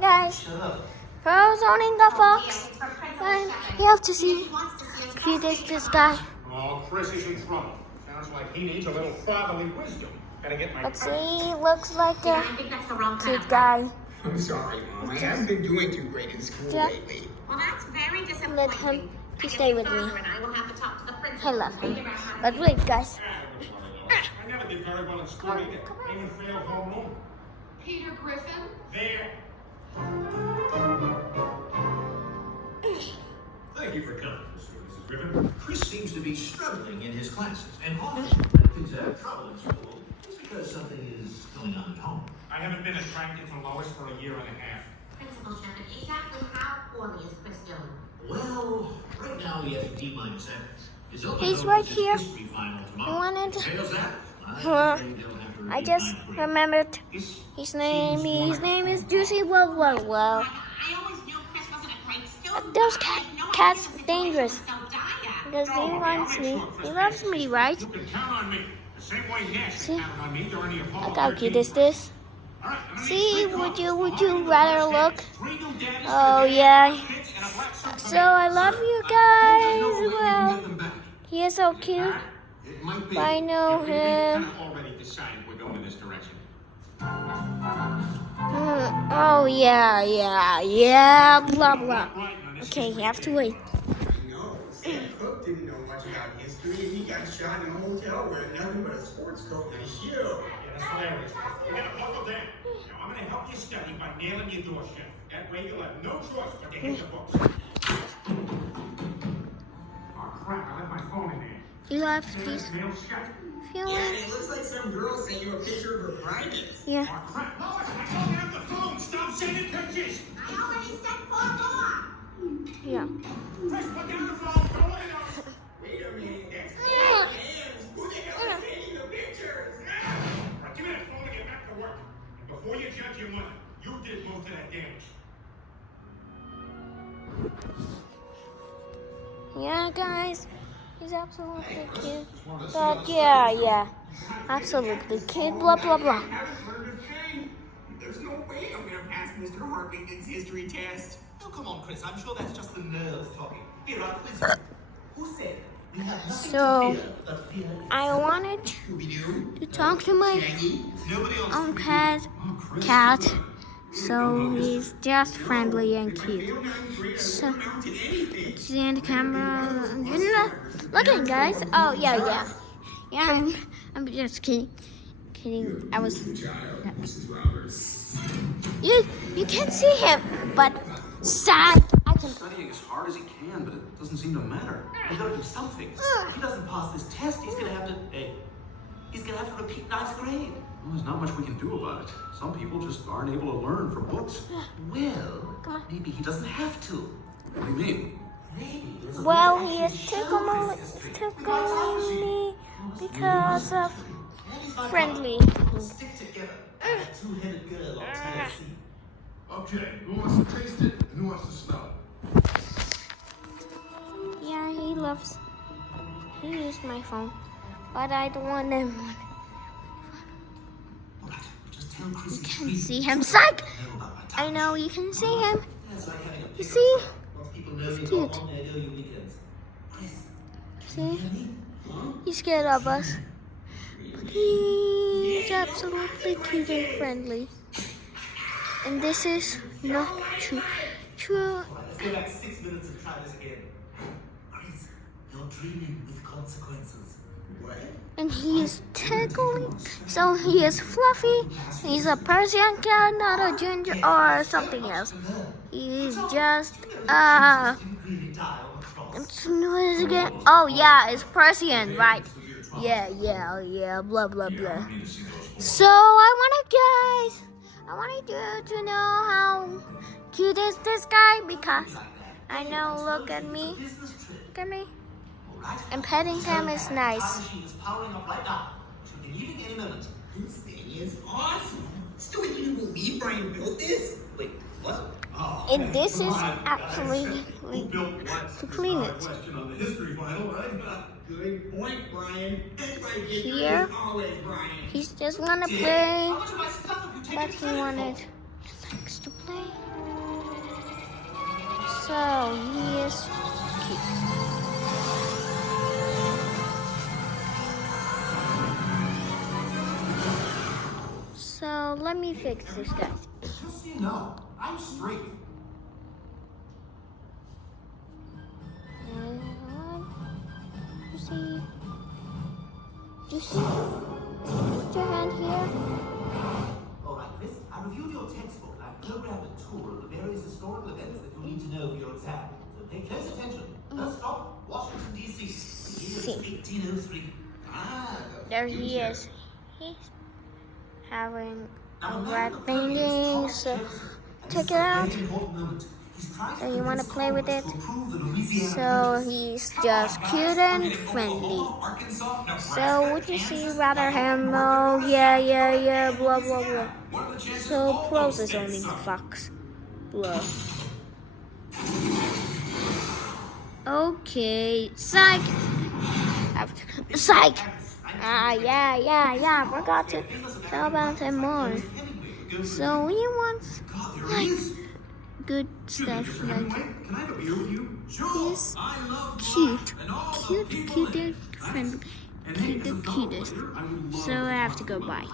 Guys, Pearl's owning the fox. And you have to see how cute is this guy. Oh, Chris is in trouble. Sounds like he needs a little fatherly wisdom. Gotta get my... But see, looks like a cute guy. I'm sorry, Mom. I haven't been doing too great in school lately. Well, that's very disappointing. Let him to stay with me. And I will have to talk to the I principal. love him. But wait, guys. I never did very well in school either. I even failed homeroom. Peter Griffin? There. Thank you for coming, Mrs. Griffin. Chris seems to be struggling in his classes, and often when kids have trouble in school, it's because something is going on at home. I haven't been attracted to Lois for a year and a half. Principal Shannon, exactly how poorly is Chris doing? Well, right now he has a D- average. His open He's house right is here. history final I tomorrow. wanted If he fails that, I just remembered his name is Juicy Well. I always knew Chris wasn't a great student. Those I had no idea cats the situation dangerous. was so dire. Because he wants me. He loves me, right? You can count on me. The same way Nash See? counted on me during the Apollo Look how 13. cute is this? All right, I'm gonna See, need three would girls. you rather look? Three new daddies, Oh three yeah. kids, and a black suit for So me. I love you guys. Well, he is so cute. It might be. I know We've him. kind of already decided we're going in this direction. Oh yeah. Blah blah. Okay, you have to wait. No, Sam Cook didn't know much about history, and he got shot in a hotel wearing nothing but a sports coat and a shoe. Yeah, that's hilarious. You gotta buckle down. Now, I'm gonna help you study by nailing your door shut. That way you'll have no choice but to hit the books. Oh crap, I left my phone in there. You have See these that mail shut? Yeah, feelings. it looks like some girl sent you a picture of her privates. Yeah. Oh crap, Lois, I don't have the phone. Stop sending pictures. I already sent 4 more. Yeah. Chris, put down the phone. No one else. Wait a minute, that's hands. Who the hell is sending the pictures? All right, give me that phone and get back to work. And before you judge your mother, you did most of that damage. Yeah, guys. He's absolutely cute. But yeah. Absolutely cute. Blah blah blah. I haven't learned a thing. There's no way I'm gonna pass Mr. Harpington's history test. Oh, come on, Chris. I'm sure that's just the nerves talking. Here, listen. Who said we have nothing So, to fear but fear I wanted Scooby-Doo? to talk to my Shaggy? Nobody else. own cat. So he's just friendly and cute. Failed ninth grade, I So- won't amount to anything. See on the camera. Look at guys. Oh yeah. I'm just kidding. I was. Child, Mrs. Roberts. You can't see him, but sad. I can. Studying as hard as he can, but it doesn't seem to matter. He's got to do something. If he doesn't pass this test, he's gonna have to. He's gonna have to repeat ninth grade. Well, there's not much we can do about it. Some people just aren't able to learn from books. Well, maybe he doesn't have to. What do you mean? Maybe there's a Well, way to he is actually show tickling Chris history. me because of friendly. We'll stick together. Like a two-headed girl on TLC. Okay, who wants to taste it and who wants to smell it? Yeah, he used my phone, but I don't want him. All right, just tell Chris You he's can free. see him. Psych! Know about my I time. know you can see him. It's like having a You pickup see? truck. Once people know It's me, cute. how long I owe you weekends. Chris, See? you hear me? Huh? He's scared of us. But he's absolutely cute and friendly. And this is not true. All right, let's go back 6 minutes and try this again. Chris, you're dreaming with consequences. What? And he is tickling. So he is fluffy. He's a Persian cat, not a ginger or something else. He's just Ingredient die on the cross. what is it again? Oh yeah, it's Persian, right? Yeah. Blah blah blah. So I wanted you to know how cute is this guy because I know. Look at me. Business trip. Look at me. All right. And petting him is Time nice. machine is powering up right now. Should be leaving any moment. This thing is awesome. Still, you didn't believe Brian built this? Wait, what? And this is absolutely Who built what? to clean That's it. not a question on the history file, right? Good point, Brian. That's why you Here. always Brian. He's just wanna play, How much of my stuff have you taken but he credit wanted. for? likes to play. So he is cute. So let me fix this, guys. Just so you know, I'm straight. You see? Put your hand here. All right, Chris, I reviewed your textbook and I've programmed a tour of the various historical events that you'll need to know for your exam. So pay close attention. First stop, Washington, D.C. The year is 1803. There he is. He's having a red painting, so check it out. So you want to play with it? So he's just cute and friendly. So would you see rather him? Oh yeah, blah blah blah. So pros is only fox. Blah. Okay, psych. Psych. Yeah. Forgot to tell about him more. So he wants like good stuff like Can I have a beer with you? he's cute and friendly, the cutest. So I have to go bye.